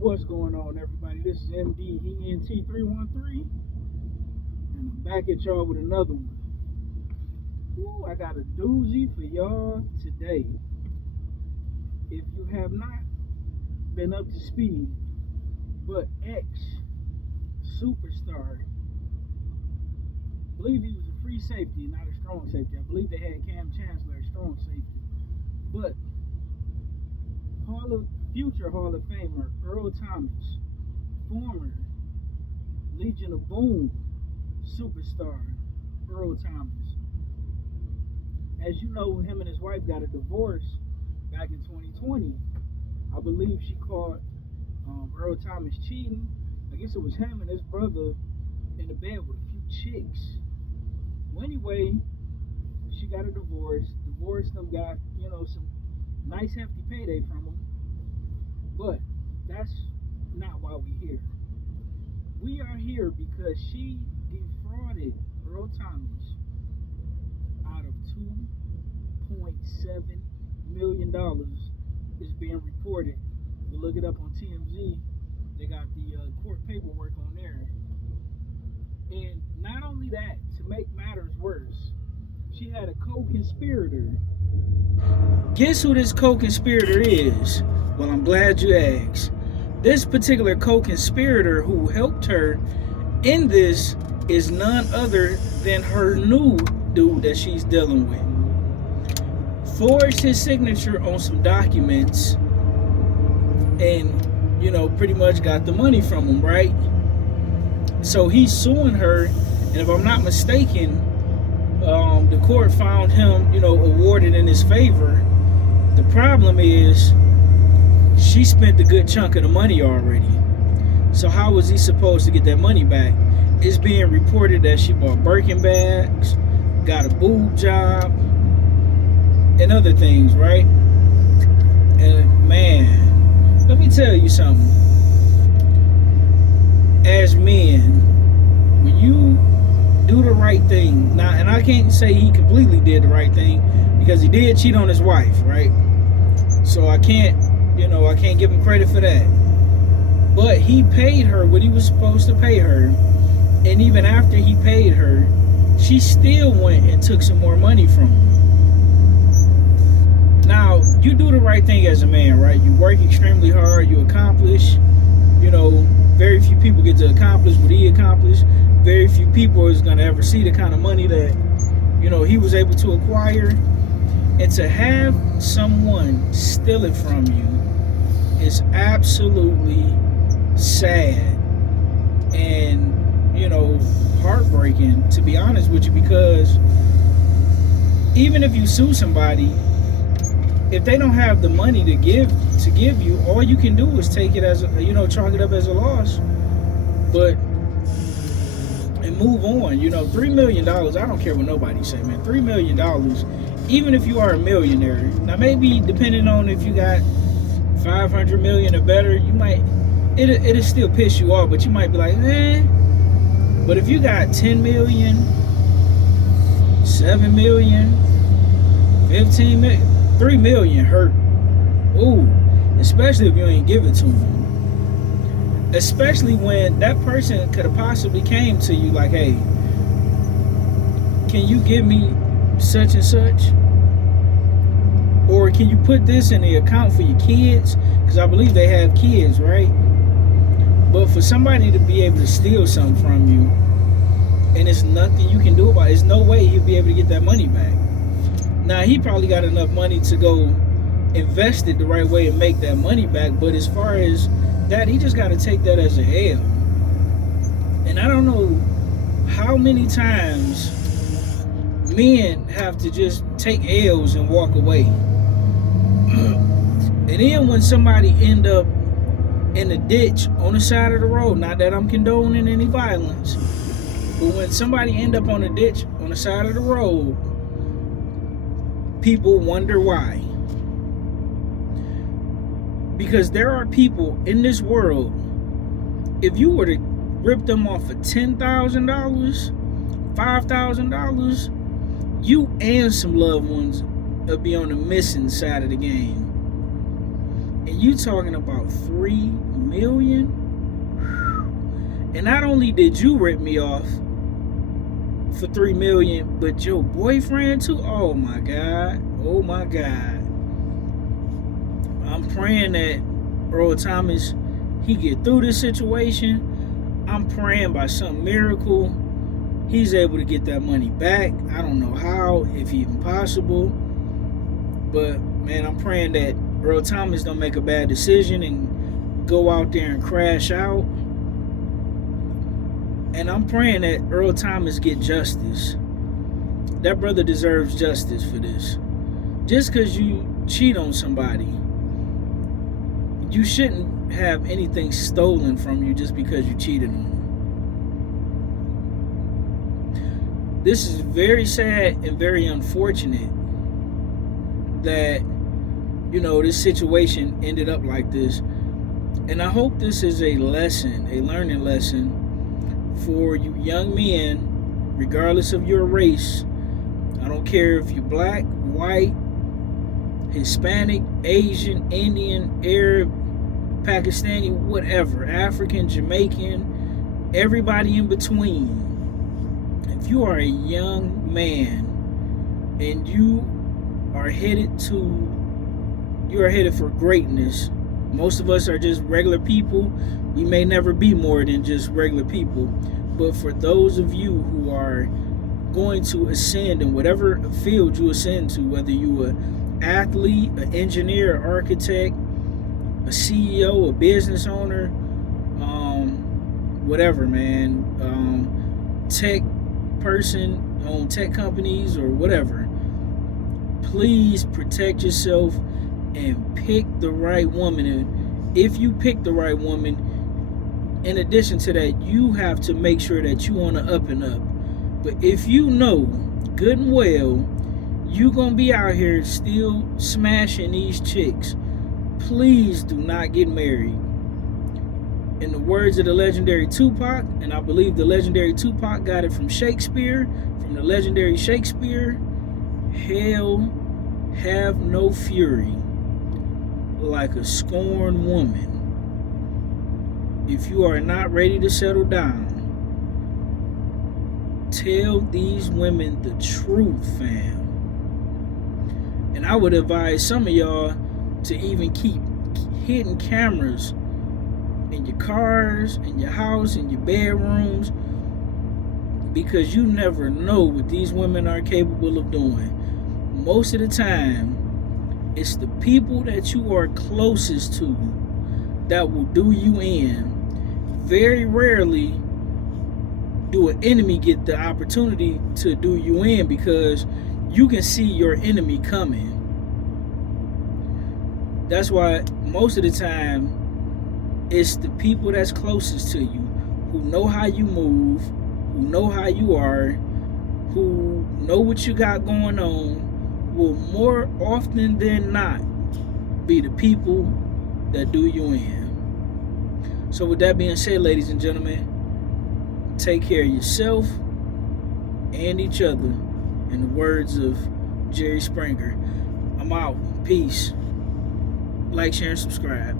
What's going on, everybody? This is MDENT313, and I'm back at y'all with another one. Ooh, I got a doozy for y'all today. If you have not been up to speed, but ex superstar, I believe he was a free safety, not a strong safety. I believe they had Cam Chancellor as strong safety, but future Hall of Famer Earl Thomas, former Legion of Boom superstar Earl Thomas. As you know, him and his wife got a divorce back in 2020. I believe she caught Earl Thomas cheating. I guess it was him and his brother in the bed with a few chicks. Well, anyway, she got a divorce. Divorced them, got some nice hefty payday from him. But that's not why we're here. We are here because she defrauded Earl Thomas out of $2.7 million is being reported. You look it up on TMZ. They got the court paperwork on there. And not only that, to make matters worse, she had a co-conspirator. Guess who this co-conspirator is? Well, I'm glad you asked. This particular co-conspirator who helped her in this is none other than her new dude that she's dealing with. Forged his signature on some documents and, pretty much got the money from him, right? So he's suing her, and if I'm not mistaken, the court found him, awarded in his favor. The problem is she spent a good chunk of the money already. So how was he supposed to get that money back? It's being reported that she bought Birkin bags, got a boob job, and other things, right? And man, let me tell you something. As men, when you do the right thing, now, and I can't say he completely did the right thing because he did cheat on his wife, right? So I can't give him credit for that. But he paid her what he was supposed to pay her, and even after he paid her, she still went and took some more money from him. Now, you do the right thing as a man, right? You work extremely hard, you accomplish, very few people get to accomplish what he accomplished. Very few people is going to ever see the kind of money that, he was able to acquire. And to have someone steal it from you is absolutely sad and, heartbreaking, to be honest with you, because even if you sue somebody, if they don't have the money to give you, all you can do is take it as chalk it up as a loss, and move on. $3 million, I don't care what nobody say, man. $3 million, even if you are a millionaire. Now maybe depending on if you got 500 million or better, it'll still piss you off, but you might be like, But if you got 10 million, 7 million, 15 million, 3 million hurt. Ooh, especially if you ain't give it to them. Especially when that person could have possibly came to you like, hey, can you give me such and such? Or can you put this in the account for your kids? Because I believe they have kids, right? But for somebody to be able to steal something from you, and there's nothing you can do about it, there's no way he'll be able to get that money back. Now, he probably got enough money to go invest it the right way and make that money back. But as far as that, he just got to take that as a L. And I don't know how many times men have to just take L's and walk away. And then when somebody end up in a ditch on the side of the road, not that I'm condoning any violence, but when somebody end up on a ditch on the side of the road, people wonder why. Because there are people in this world, if you were to rip them off for $10,000, $5,000, you and some loved ones will be on the missing side of the game. And you talking about 3 million? And not only did you rip me off for 3 million, but your boyfriend too? Oh my God. Oh my God. I'm praying that Earl Thomas, he get through this situation. I'm praying by some miracle he's able to get that money back. I don't know how, if even possible. But man, I'm praying that Earl Thomas don't make a bad decision and go out there and crash out. And I'm praying that Earl Thomas get justice. That brother deserves justice for this. Just because you cheat on somebody, you shouldn't have anything stolen from you just because you cheated on them. This is very sad and very unfortunate that, this situation ended up like this. And I hope this is a lesson, a learning lesson for you young men, regardless of your race. I don't care if you're black, white, Hispanic, Asian, Indian, Arab, Pakistani, whatever, African, Jamaican, everybody in between. If you are a young man and you are headed for greatness, most of us are just regular people. We may never be more than just regular people. But for those of you who are going to ascend in whatever field you ascend to, whether you an athlete, an engineer, an architect, a CEO, a business owner, whatever, man, tech person, own tech companies or whatever, please protect yourself and pick the right woman. And if you pick the right woman, in addition to that, you have to make sure that you on the up and up. But if you know good and well you gonna be out here still smashing these chicks, please do not get married. In the words of the legendary Tupac, and I believe the legendary Tupac got it from Shakespeare, from the legendary Shakespeare, hell have no fury like a scorned woman. If you are not ready to settle down, tell these women the truth, fam. And I would advise some of y'all to even keep hidden cameras in your cars, in your house, in your bedrooms, because you never know what these women are capable of doing. Most of the time, it's the people that you are closest to that will do you in. Very rarely do an enemy get the opportunity to do you in, because you can see your enemy coming. That's why most of the time it's the people that's closest to you, who know how you move, who know how you are, who know what you got going on, will more often than not be the people that do you in. So with that being said, ladies and gentlemen, take care of yourself and each other. In the words of Jerry Springer, I'm out. Peace. Like, share, and subscribe.